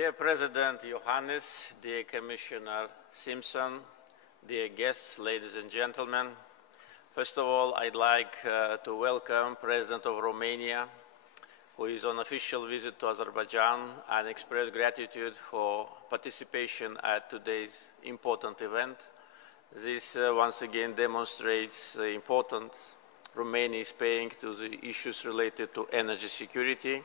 Dear President Iohannis, dear Commissioner Simpson, dear guests, ladies and gentlemen, first of all, I'd like to welcome President of Romania, who is on official visit to Azerbaijan, and express gratitude for participation at today's important event. This once again demonstrates the importance Romania is paying to the issues related to energy security,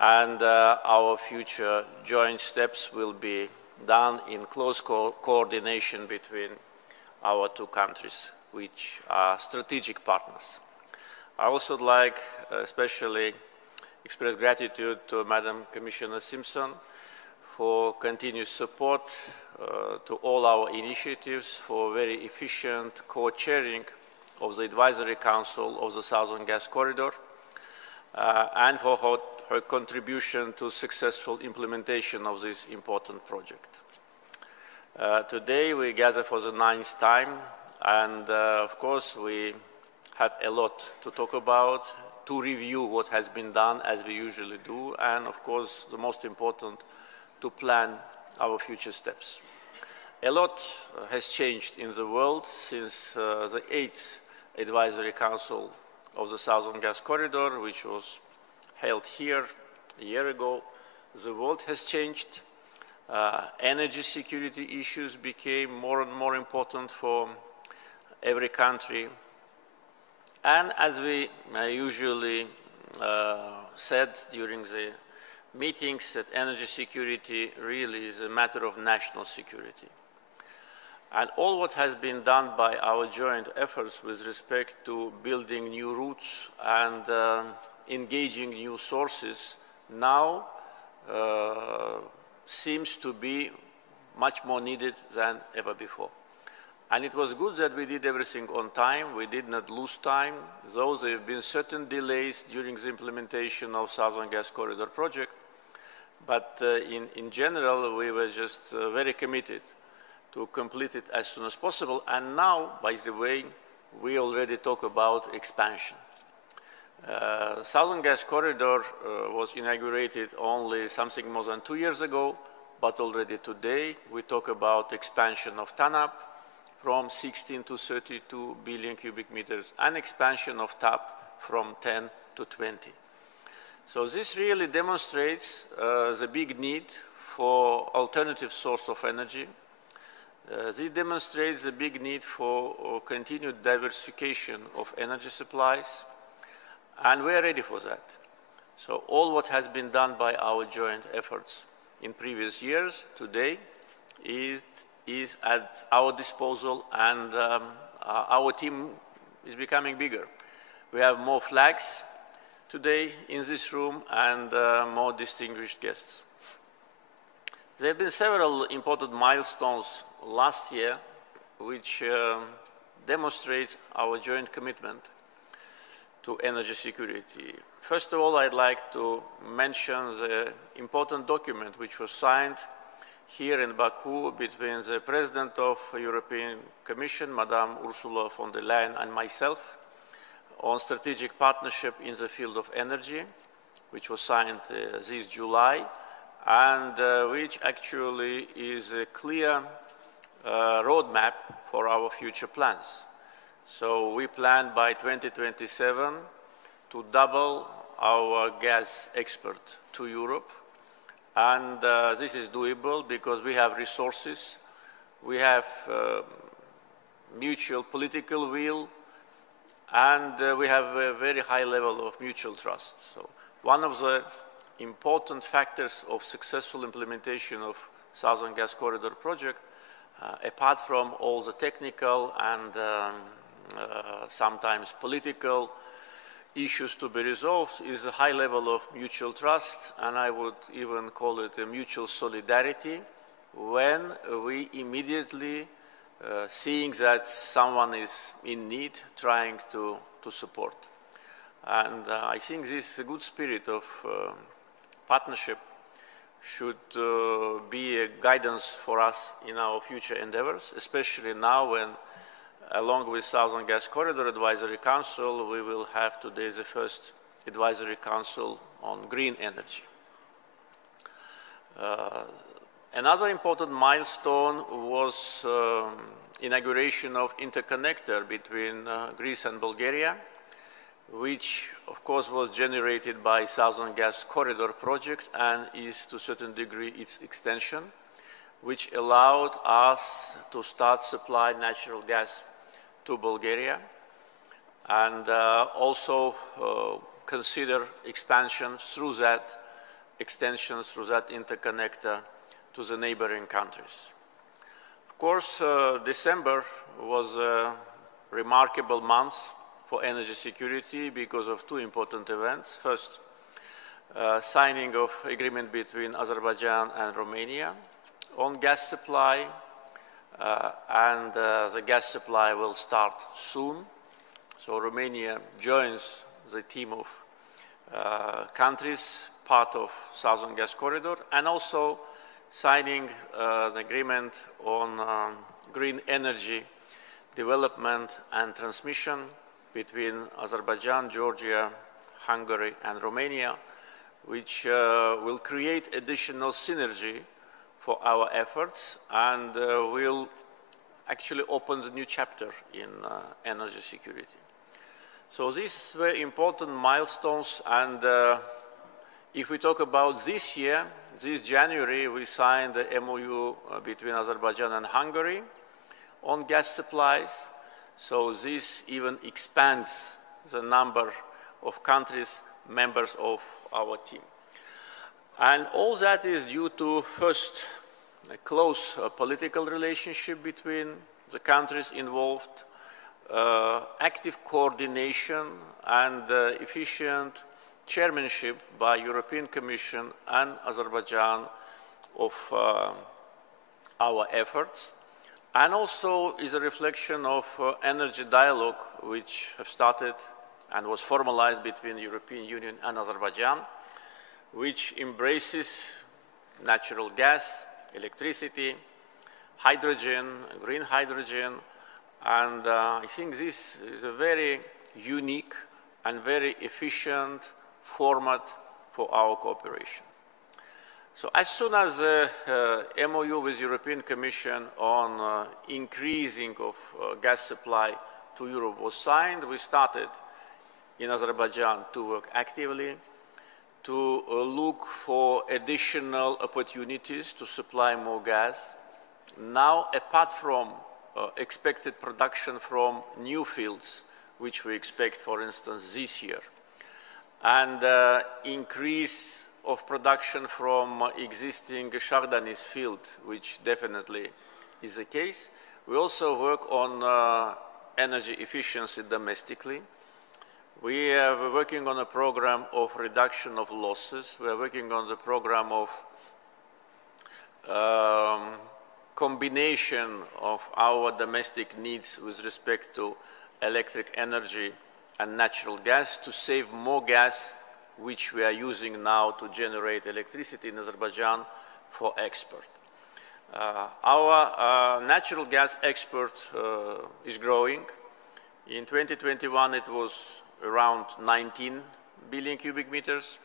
and our future joint steps will be done in close coordination between our two countries, which are strategic partners. I also would like especially express gratitude to Madam Commissioner Simpson for continued support to all our initiatives, for very efficient co-chairing of the Advisory Council of the Southern Gas Corridor, and for her contribution to successful implementation of this important project. Today we gather for the 9th time, and of course we have a lot to talk about, to review what has been done as we usually do, and of course the most important, to plan our future steps. A lot has changed in the world since the 8th Advisory Council of the Southern Gas Corridor, which was held here a year ago. The world has changed. Energy security issues became more and more important for every country. And as we usually said during the meetings, that energy security really is a matter of national security. And all what has been done by our joint efforts with respect to building new routes and engaging new sources now seems to be much more needed than ever before. And it was good that we did everything on time. We did not lose time, though there have been certain delays during the implementation of Southern Gas Corridor project. But in general, we were just very committed to complete it as soon as possible. And now, by the way, we already talk about expansion. Southern Gas Corridor was inaugurated only something more than 2 years ago, but already today we talk about expansion of TANAP from 16 to 32 billion cubic meters, and expansion of TAP from 10 to 20. So this really demonstrates the big need for alternative source of energy. This demonstrates the big need for continued diversification of energy supplies, and we are ready for that. So all what has been done by our joint efforts in previous years today is at our disposal, and our team is becoming bigger. We have more flags today in this room and more distinguished guests. There have been several important milestones last year which demonstrate our joint commitment to energy security. First of all, I'd like to mention the important document which was signed here in Baku between the President of the European Commission, Madame Ursula von der Leyen, and myself on strategic partnership in the field of energy, which was signed this July, and which actually is a clear roadmap for our future plans. So we plan by 2027 to double our gas export to Europe, and this is doable because we have resources, we have mutual political will, and we have a very high level of mutual trust. So one of the important factors of successful implementation of Southern Gas Corridor project, apart from all the technical and sometimes political issues to be resolved, is a high level of mutual trust, and I would even call it a mutual solidarity, when we immediately seeing that someone is in need, trying to support. And I think this good spirit of partnership should be a guidance for us in our future endeavors, especially now when, along with Southern Gas Corridor Advisory Council, we will have today the first Advisory Council on green energy. Another important milestone was inauguration of interconnector between Greece and Bulgaria, which of course was generated by Southern Gas Corridor project and is to a certain degree its extension, which allowed us to start supply natural gas to Bulgaria and also consider expansion through that extensions through that interconnector to the neighboring countries. Of course, December was a remarkable month for energy security because of two important events. First, signing of agreement between Azerbaijan and Romania on gas supply, and the gas supply will start soon. So Romania joins the team of countries part of Southern Gas Corridor, and also signing an agreement on green energy development and transmission between Azerbaijan, Georgia, Hungary, and Romania, which will create additional synergy for our efforts and will actually open the new chapter in energy security. So these were important milestones, and if we talk about this year, this January, we signed the MOU between Azerbaijan and Hungary on gas supplies. So this even expands the number of countries members of our team. And all that is due to, first, a close political relationship between the countries involved, active coordination and efficient chairmanship by European Commission and Azerbaijan of our efforts, and also is a reflection of energy dialogue which have started and was formalized between the European Union and Azerbaijan, which embraces natural gas, electricity, hydrogen, green hydrogen, and I think this is a very unique and very efficient format for our cooperation. So as soon as the MOU with European Commission on increasing of gas supply to Europe was signed, we started in Azerbaijan to work actively to look for additional opportunities to supply more gas. Now, apart from expected production from new fields, which we expect, for instance, this year, and increase of production from existing Shahdanis field, which definitely is the case. We also work on energy efficiency domestically. We are working on a program of reduction of losses. We are working on the program of combination of our domestic needs with respect to electric energy and natural gas to save more gas, which we are using now to generate electricity in Azerbaijan for export. Our natural gas export is growing. In 2021, it was around 19 billion cubic meters.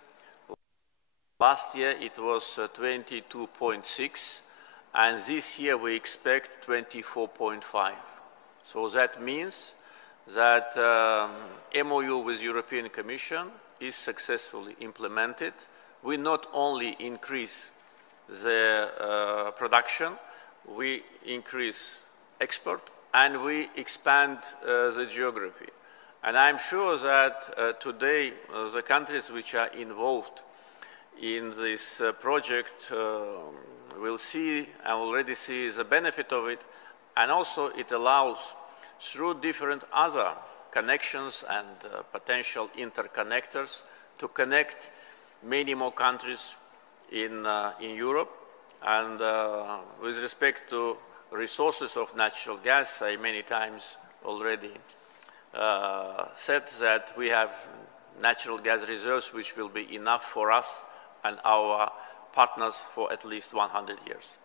Last year, it was 22.6, and this year we expect 24.5. So that means that MOU with European Commission is successfully implemented. We not only increase the production, we increase export, and we expand the geography. And I'm sure that today the countries which are involved in this project will see and already see the benefit of it, and also it allows, through different other connections and potential interconnectors, to connect many more countries in Europe. And with respect to resources of natural gas, I many times already said that we have natural gas reserves which will be enough for us and our partners for at least 100 years.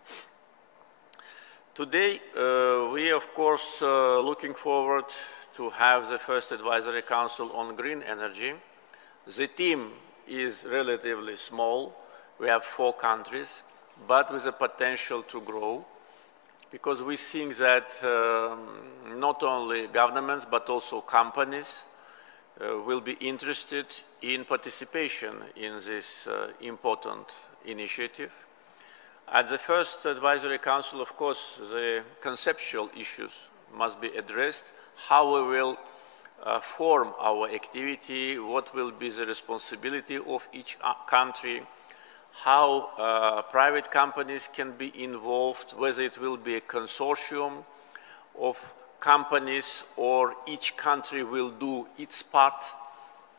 Today, we of course looking forward to have the first advisory council on green energy. The team is relatively small. We have 4 countries, but with a potential to grow, because we think that not only governments but also companies will be interested in participation in this important initiative. At the first Advisory Council, of course, the conceptual issues must be addressed, how we will form our activity, what will be the responsibility of each country, how private companies can be involved, whether it will be a consortium of companies or each country will do its part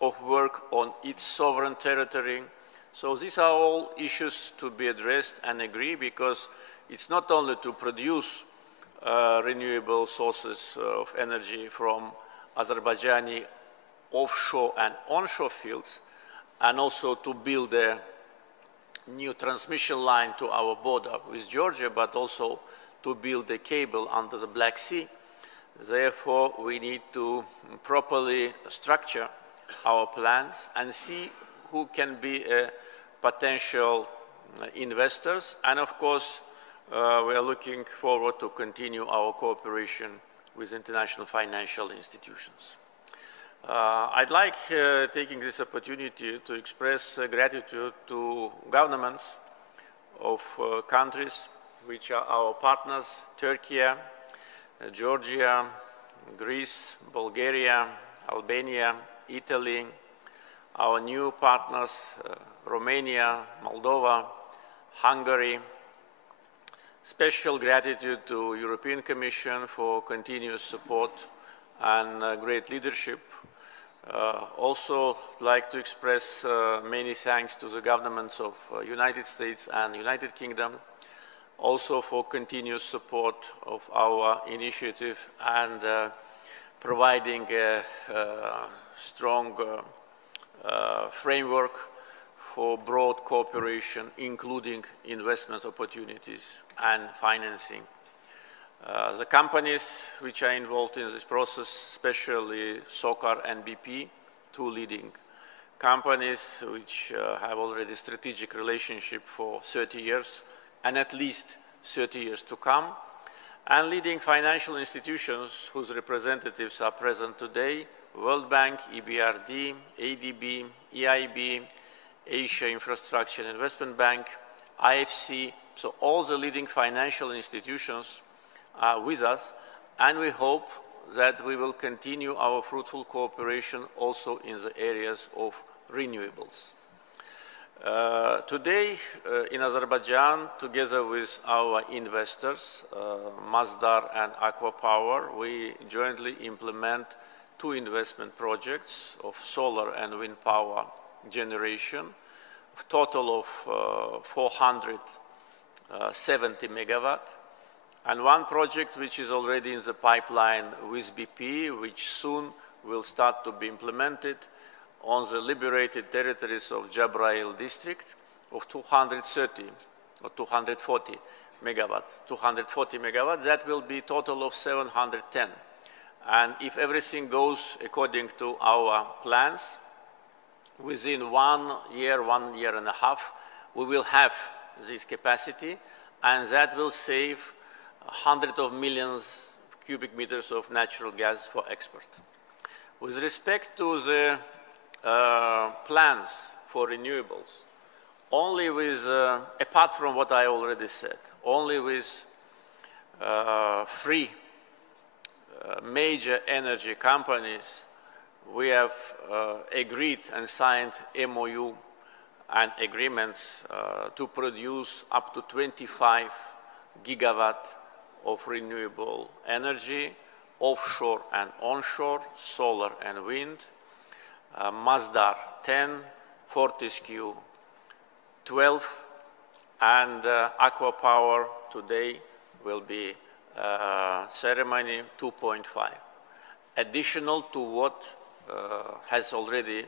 of work on its sovereign territory. So these are all issues to be addressed and agree, because it's not only to produce renewable sources of energy from Azerbaijani offshore and onshore fields, and also to build a new transmission line to our border with Georgia, but also to build a cable under the Black Sea. Therefore, we need to properly structure our plans and see who can be potential investors. And of course, we are looking forward to continue our cooperation with international financial institutions. I'd like, taking this opportunity, to express gratitude to governments of countries which are our partners: Turkey, Georgia, Greece, Bulgaria, Albania, Italy, our new partners, Romania, Moldova, Hungary. Special gratitude to European Commission for continuous support and great leadership. Also like to express many thanks to the governments of United States and United Kingdom, also for continuous support of our initiative and providing a strong framework for broad cooperation, including investment opportunities and financing. The companies which are involved in this process, especially SOCAR and BP, two leading companies which have already strategic relationship for 30 years and at least 30 years to come, and leading financial institutions whose representatives are present today: World Bank, EBRD, ADB, EIB, Asia Infrastructure and Investment Bank, IFC. So all the leading financial institutions are with us, and we hope that we will continue our fruitful cooperation also in the areas of renewables. Today in Azerbaijan, together with our investors, Masdar and Aqua Power, we jointly implement two investment projects of solar and wind power generation, a total of 470 megawatt, and one project which is already in the pipeline with BP, which soon will start to be implemented on the liberated territories of Jabrail district, of 230 or 240 megawatt. 240 megawatt, that will be a total of 710. And if everything goes according to our plans, within 1 year, 1 year and a half, we will have this capacity, and that will save hundreds of millions of cubic meters of natural gas for export. With respect to the plans for renewables, only with, apart from what I already said, only with three major energy companies, we have agreed and signed MOU and agreements to produce up to 25 gigawatt of renewable energy, offshore and onshore, solar and wind. Masdar 10, Fortescue 12, and Aqua Power today will be ceremony 2.5, additional to what has already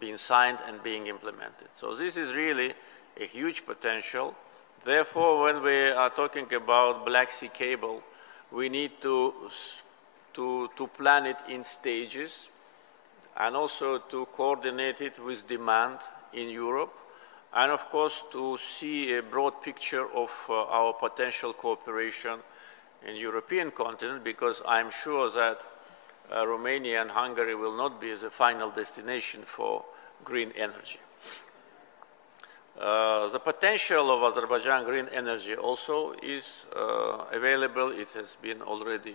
been signed and being implemented. So this is really a huge potential. Therefore, when we are talking about Black Sea cable, we need to plan it in stages and also to coordinate it with demand in Europe and of course to see a broad picture of our potential cooperation in the European continent, because I'm sure that Romania and Hungary will not be the final destination for green energy. The potential of Azerbaijan green energy also is available. It has been already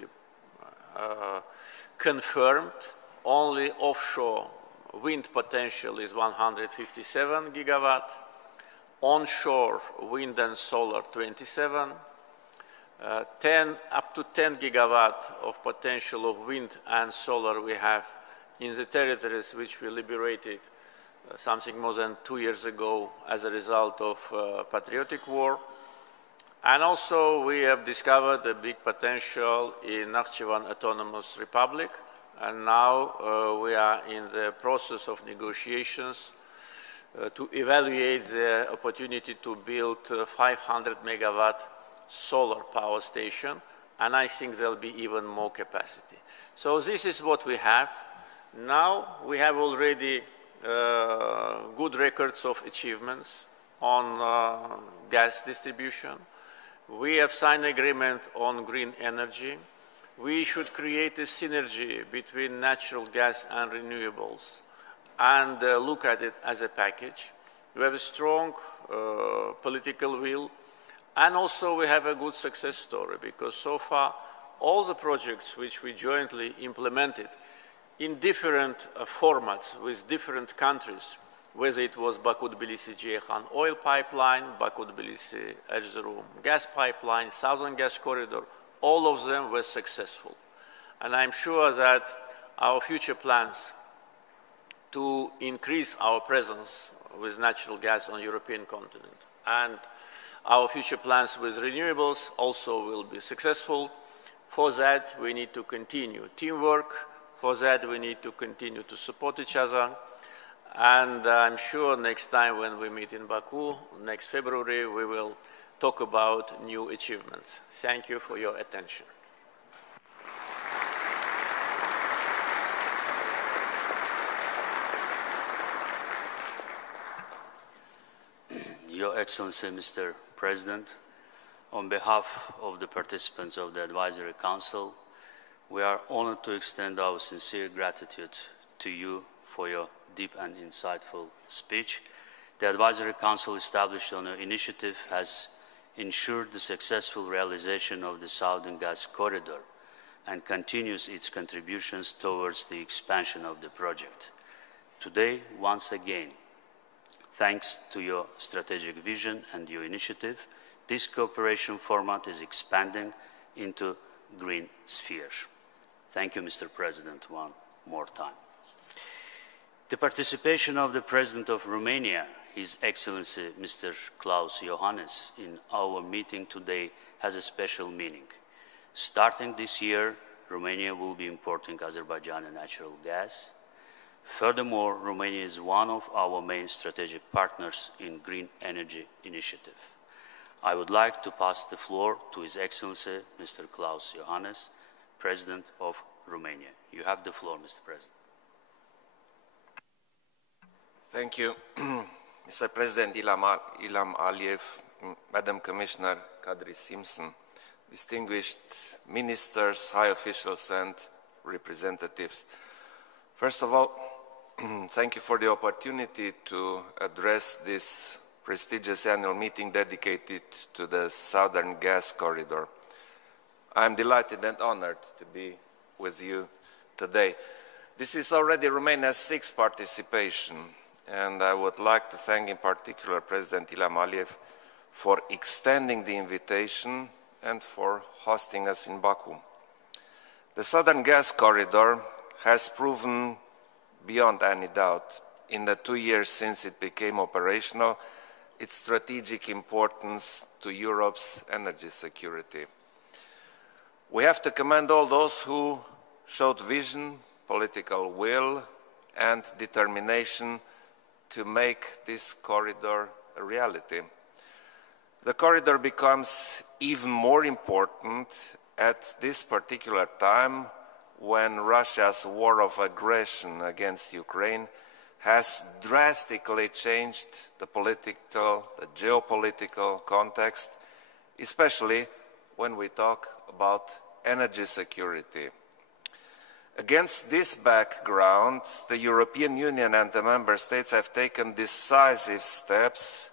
confirmed. Only offshore wind potential is 157 gigawatt. Onshore wind and solar 27. Up to 10 gigawatt of potential of wind and solar we have in the territories which we liberated something more than 2 years ago as a result of patriotic war. And also we have discovered a big potential in Nakhchivan Autonomous Republic, and now we are in the process of negotiations to evaluate the opportunity to build 500 megawatt solar power station, and I think there'll be even more capacity. So this is what we have. Now we have already good records of achievements on gas distribution. We have signed an agreement on green energy. We should create a synergy between natural gas and renewables and look at it as a package. We have a strong political will, and also we have a good success story, because so far all the projects which we jointly implemented in different formats with different countries, whether it was Baku-Tbilisi-Ceyhan oil pipeline, Baku-Tbilisi-Erzurum gas pipeline, Southern Gas Corridor, all of them were successful. And I'm sure that our future plans to increase our presence with natural gas on the European continent and our future plans with renewables also will be successful. For that, we need to continue teamwork. For that, we need to continue to support each other. And I'm sure next time when we meet in Baku, next February, we will talk about new achievements. Thank you for your attention. Your Excellency, Mr. President, on behalf of the participants of the Advisory Council, we are honored to extend our sincere gratitude to you for your deep and insightful speech. The Advisory Council established on your initiative has ensured the successful realization of the Southern Gas Corridor and continues its contributions towards the expansion of the project. Today, once again, thanks to your strategic vision and your initiative, this cooperation format is expanding into green sphere. Thank you, Mr. President, one more time. The participation of the President of Romania, His Excellency Mr. Klaus Iohannis, in our meeting today has a special meaning. Starting this year, Romania will be importing Azerbaijani natural gas. Furthermore, Romania is one of our main strategic partners in green energy initiative. I would like to pass the floor to His Excellency Mr. Klaus Iohannis, President of Romania. You have the floor, Mr. President. Thank you, Mr. President Ilham Aliyev, Madam Commissioner Kadri Simpson, distinguished ministers, high officials, and representatives. First of all, thank you for the opportunity to address this prestigious annual meeting dedicated to the Southern Gas Corridor. I am delighted and honored to be with you today. This is already Romania's sixth participation, and I would like to thank in particular President Ilham Aliyev for extending the invitation and for hosting us in Baku. The Southern Gas Corridor has proven beyond any doubt in the 2 years since it became operational its strategic importance to Europe's energy security. We have to commend all those who showed vision, political will, and determination to make this corridor a reality. The corridor becomes even more important at this particular time when Russia's war of aggression against Ukraine has drastically changed the political, the geopolitical context, especially when we talk about energy security. Against this background, the European Union and the Member States have taken decisive steps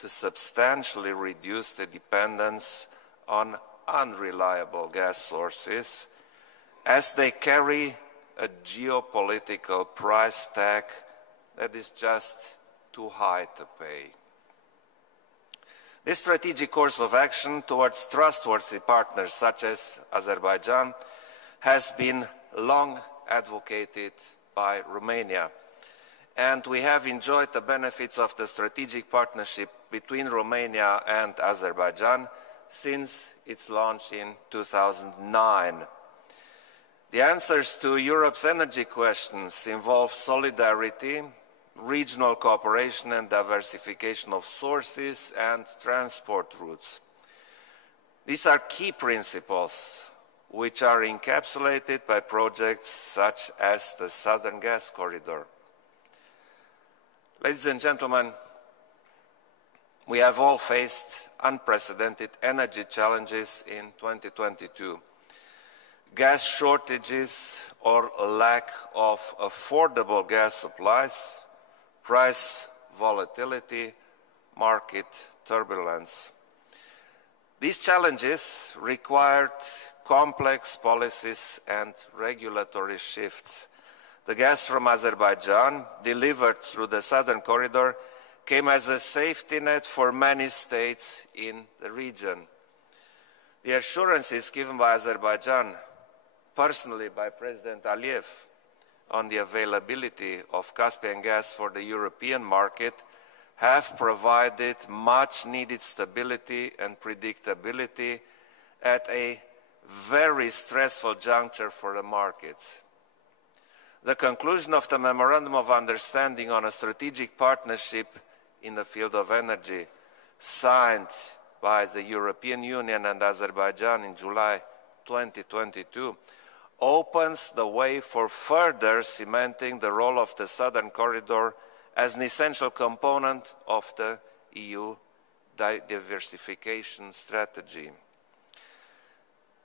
to substantially reduce the dependence on unreliable gas sources, as they carry a geopolitical price tag that is just too high to pay. This strategic course of action towards trustworthy partners such as Azerbaijan has been long advocated by Romania, and we have enjoyed the benefits of the strategic partnership between Romania and Azerbaijan since its launch in 2009. The answers to Europe's energy questions involve solidarity, regional cooperation and diversification of sources and transport routes. These are key principles which are encapsulated by projects such as the Southern Gas Corridor. Ladies and gentlemen, we have all faced unprecedented energy challenges in 2022. Gas shortages or a lack of affordable gas supplies, price volatility, market turbulence. These challenges required complex policies and regulatory shifts. The gas from Azerbaijan, delivered through the Southern Corridor, came as a safety net for many states in the region. The assurances given by Azerbaijan, personally by President Aliyev, on the availability of Caspian gas for the European market have provided much needed stability and predictability at a very stressful juncture for the markets. The conclusion of the Memorandum of Understanding on a Strategic Partnership in the field of energy, signed by the European Union and Azerbaijan in July 2022, opens the way for further cementing the role of the Southern Corridor as an essential component of the EU diversification strategy.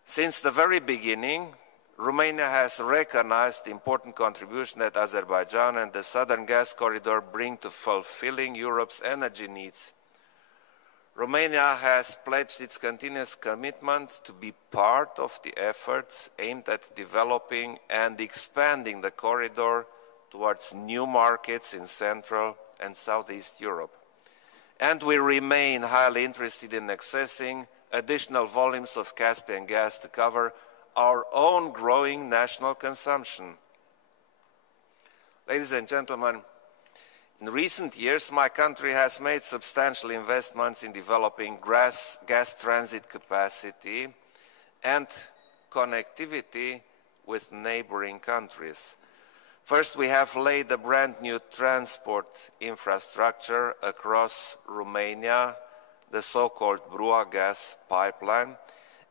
Since the very beginning, Romania has recognized the important contribution that Azerbaijan and the Southern Gas Corridor bring to fulfilling Europe's energy needs. Romania has pledged its continuous commitment to be part of the efforts aimed at developing and expanding the corridor towards new markets in Central and Southeast Europe. And we remain highly interested in accessing additional volumes of Caspian gas to cover our own growing national consumption. Ladies and gentlemen, in recent years, my country has made substantial investments in developing gas transit capacity and connectivity with neighboring countries. First, we have laid a brand new transport infrastructure across Romania, the so-called Brua gas pipeline,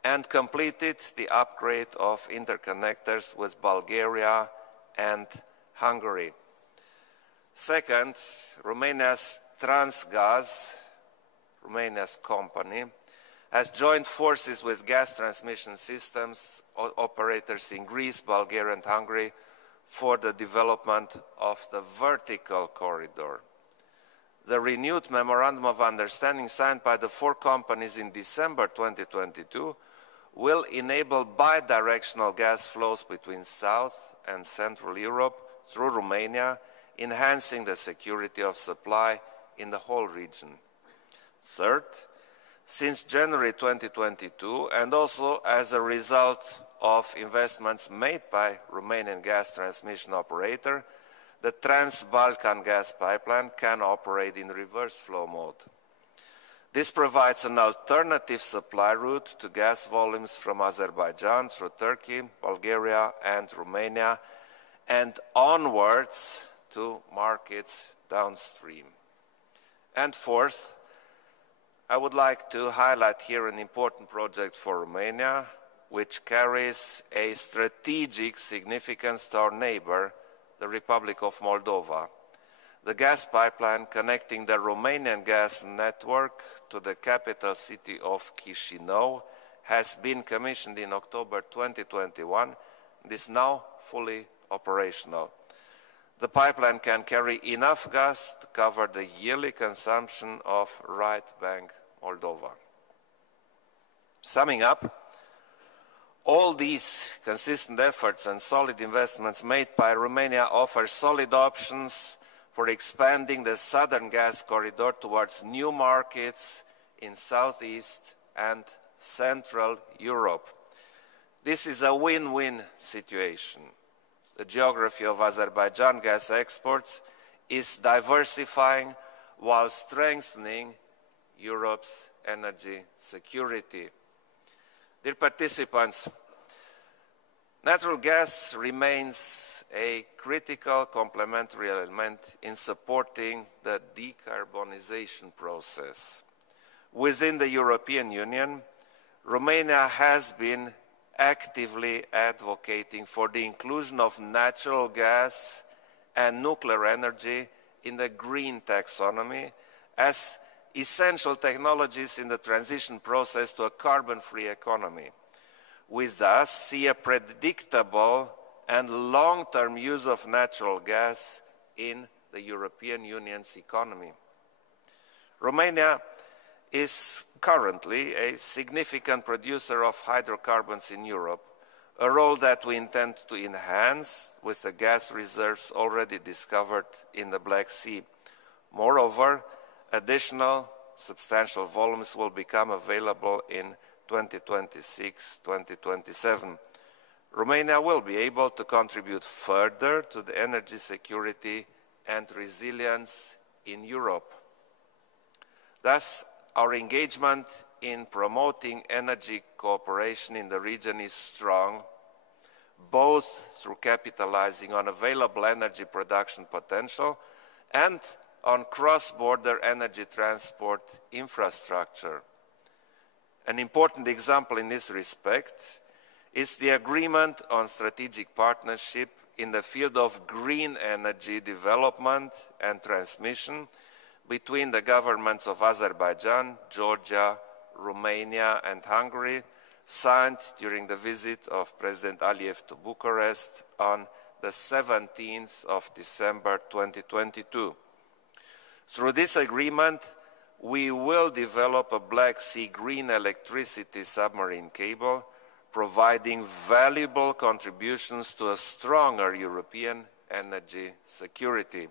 and completed the upgrade of interconnectors with Bulgaria and Hungary. Second, Romania's Transgaz, Romania's company, has joined forces with gas transmission systems operators in Greece, Bulgaria and Hungary for the development of the vertical corridor. The renewed Memorandum of Understanding signed by the four companies in December 2022 will enable bi-directional gas flows between South and Central Europe through Romania, enhancing the security of supply in the whole region. Third, since January 2022, and also as a result of investments made by Romanian gas transmission operator, the Trans-Balkan gas pipeline can operate in reverse flow mode. This provides an alternative supply route to gas volumes from Azerbaijan through Turkey, Bulgaria and Romania, and onwards to markets downstream. And fourth, I would like to highlight here an important project for Romania, which carries a strategic significance to our neighbor, the Republic of Moldova. the gas pipeline connecting the Romanian gas network to the capital city of Chișinău has been commissioned in October 2021 and is now fully operational. The pipeline can carry enough gas to cover the yearly consumption of right bank Moldova. Summing up, all these consistent efforts and solid investments made by Romania offer solid options for expanding the southern gas corridor towards new markets in Southeast and Central Europe. This is a win-win situation. The geography of Azerbaijan gas exports is diversifying while strengthening Europe's energy security. Dear participants, natural gas remains a critical complementary element in supporting the decarbonization process. Within the European Union, Romania has been actively advocating for the inclusion of natural gas and nuclear energy in the green taxonomy as essential technologies in the transition process to a carbon-free economy. We thus see a predictable and long-term use of natural gas in the European Union's economy. Romania is currently a significant producer of hydrocarbons in Europe, a role that we intend to enhance with the gas reserves already discovered in the Black Sea. Moreover, additional substantial volumes will become available in 2026-2027. Romania will be able to contribute further to the energy security and resilience in Europe. Thus, our engagement in promoting energy cooperation in the region is strong, both through capitalizing on available energy production potential and on cross-border energy transport infrastructure. An important example in this respect is the agreement on strategic partnership in the field of green energy development and transmission between the governments of Azerbaijan, Georgia, Romania, and Hungary, signed during the visit of President Aliyev to Bucharest on the 17th of December 2022. Through this agreement, we will develop a Black Sea green electricity submarine cable, providing valuable contributions to a stronger European energy security.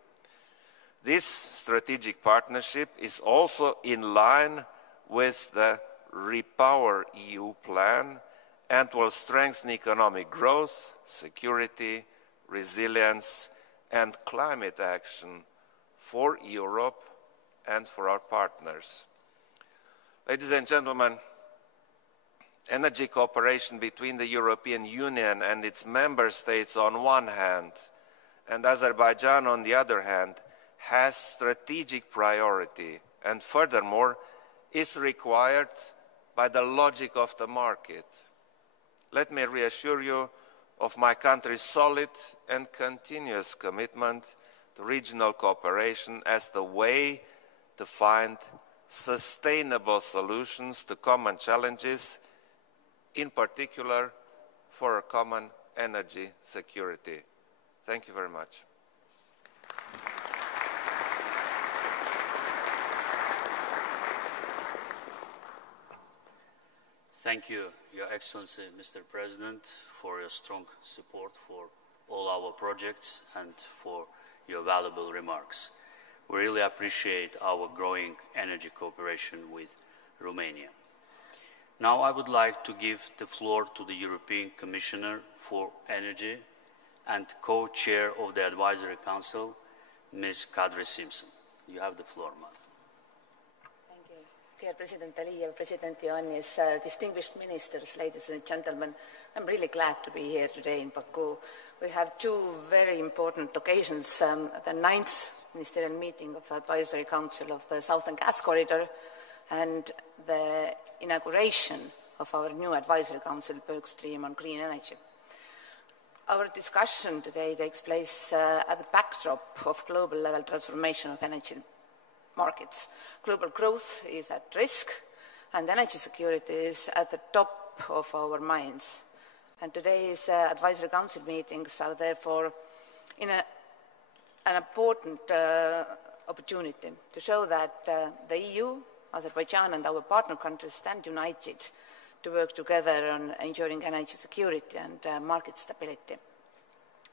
This strategic partnership is also in line with the Repower EU plan and will strengthen economic growth, security, resilience, and climate action for Europe and for our partners. Ladies and gentlemen, energy cooperation between the European Union and its member states on one hand, and Azerbaijan on the other hand, has strategic priority and furthermore is required by the logic of the market. Let me reassure you of my country's solid and continuous commitment to regional cooperation as the way to find sustainable solutions to common challenges, in particular for a common energy security. Thank you very much. Thank you, Your Excellency, Mr. President, for your strong support for all our projects and for your valuable remarks. We really appreciate our growing energy cooperation with Romania. Now I would like to give the floor to the European Commissioner for Energy and co-chair of the Advisory Council, Ms. Kadri Simson. You have the floor, Madam. Dear President Aliyev, President Iohannis, distinguished ministers, ladies and gentlemen, I'm really glad to be here today in Baku. We have two very important occasions, the 9th ministerial meeting of the Advisory Council of the Southern Gas Corridor and the inauguration of our new Advisory Council work stream on green energy. Our discussion today takes place at the backdrop of global level transformation of energy markets. Global growth is at risk, and energy security is at the top of our minds. And today's Advisory Council meetings are therefore an important opportunity to show that the EU, Azerbaijan and our partner countries stand united to work together on ensuring energy security and market stability.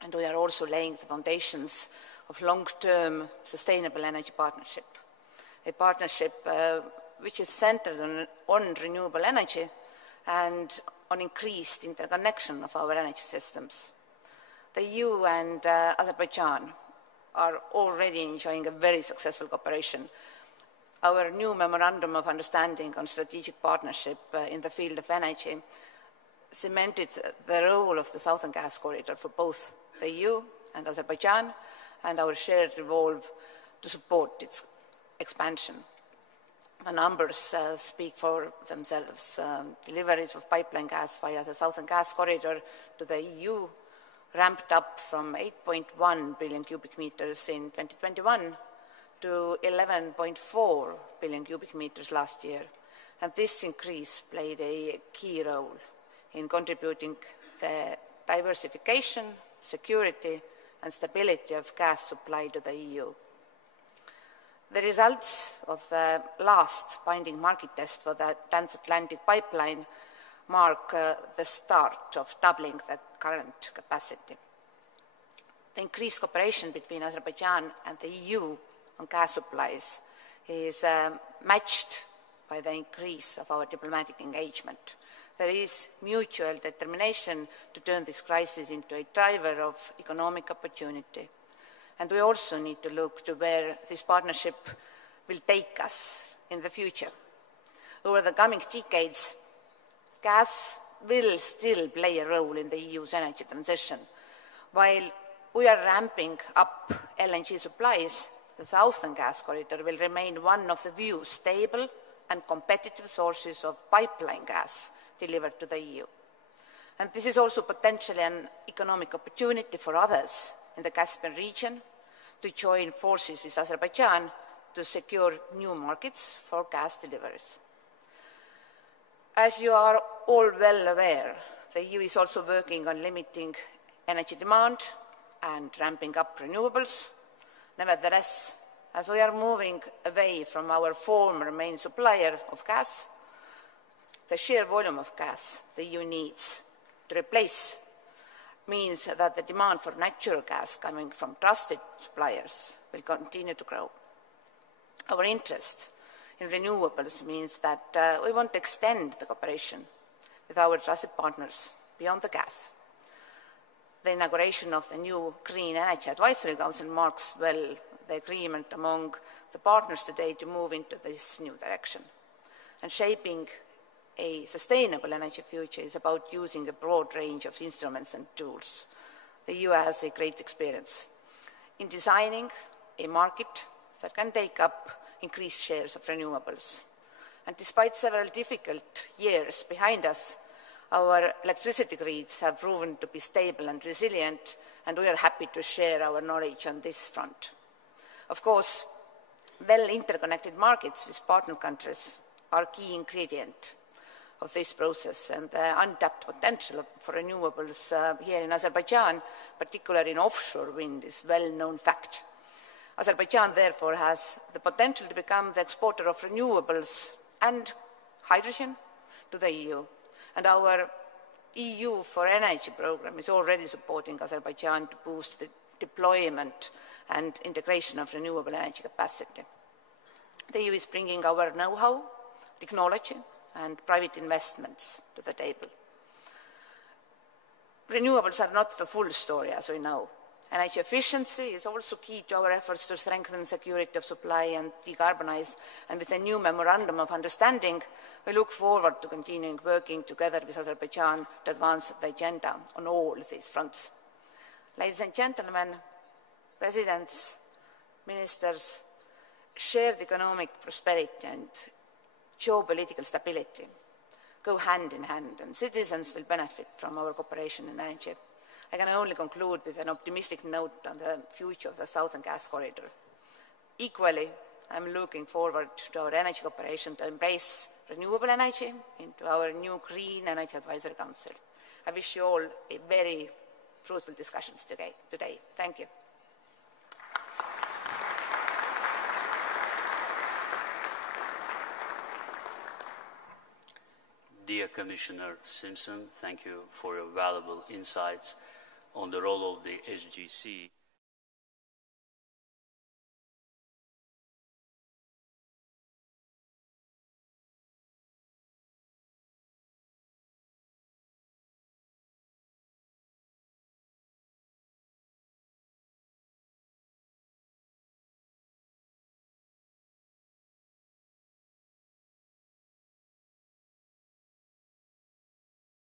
And we are also laying the foundations of long-term sustainable energy partnership, a partnership which is centered on renewable energy and on increased interconnection of our energy systems. The EU and Azerbaijan are already enjoying a very successful cooperation. Our new Memorandum of Understanding on Strategic Partnership in the field of energy cemented the role of the Southern Gas Corridor for both the EU and Azerbaijan, and our shared resolve to support its expansion. The numbers speak for themselves. Deliveries of pipeline gas via the Southern Gas Corridor to the EU ramped up from 8.1 billion cubic meters in 2021 to 11.4 billion cubic meters last year. And this increase played a key role in contributing the diversification, security, and stability of gas supply to the EU. The results of the last binding market test for the transatlantic pipeline mark the start of doubling the current capacity. The increased cooperation between Azerbaijan and the EU on gas supplies is matched by the increase of our diplomatic engagement. There is mutual determination to turn this crisis into a driver of economic opportunity. And we also need to look to where this partnership will take us in the future. Over the coming decades, gas will still play a role in the EU's energy transition. While we are ramping up LNG supplies, the Southern Gas Corridor will remain one of the few stable and competitive sources of pipeline gas delivered to the EU. And this is also potentially an economic opportunity for others in the Caspian region to join forces with Azerbaijan to secure new markets for gas deliveries. As you are all well aware, the EU is also working on limiting energy demand and ramping up renewables. Nevertheless, as we are moving away from our former main supplier of gas, the sheer volume of gas the EU needs to replace means that the demand for natural gas coming from trusted suppliers will continue to grow. Our interest in renewables means that we want to extend the cooperation with our trusted partners beyond the gas. The inauguration of the new Green Energy Advisory Council marks well the agreement among the partners today to move into this new direction. And shaping a sustainable energy future is about using a broad range of instruments and tools. The EU has a great experience in designing a market that can take up increased shares of renewables. And despite several difficult years behind us, our electricity grids have proven to be stable and resilient, and we are happy to share our knowledge on this front. Of course, well-interconnected markets with partner countries are a key ingredient of this process, and the untapped potential for renewables here in Azerbaijan, particularly in offshore wind, is a well-known fact. Azerbaijan, therefore, has the potential to become the exporter of renewables and hydrogen to the EU. And our EU for Energy program is already supporting Azerbaijan to boost the deployment and integration of renewable energy capacity. The EU is bringing our know-how, technology, and private investments to the table. Renewables are not the full story, as we know. Energy efficiency is also key to our efforts to strengthen security of supply and decarbonize. And with the new Memorandum of Understanding, we look forward to continuing working together with Azerbaijan to advance the agenda on all these fronts. Ladies and gentlemen, presidents, ministers, shared economic prosperity and geopolitical stability go hand in hand, and citizens will benefit from our cooperation in energy. I can only conclude with an optimistic note on the future of the Southern Gas Corridor. Equally, I'm looking forward to our energy cooperation to embrace renewable energy into our new Green Energy Advisory Council. I wish you all a very fruitful discussions today. Thank you. Dear Commissioner Simpson, thank you for your valuable insights on the role of the SGC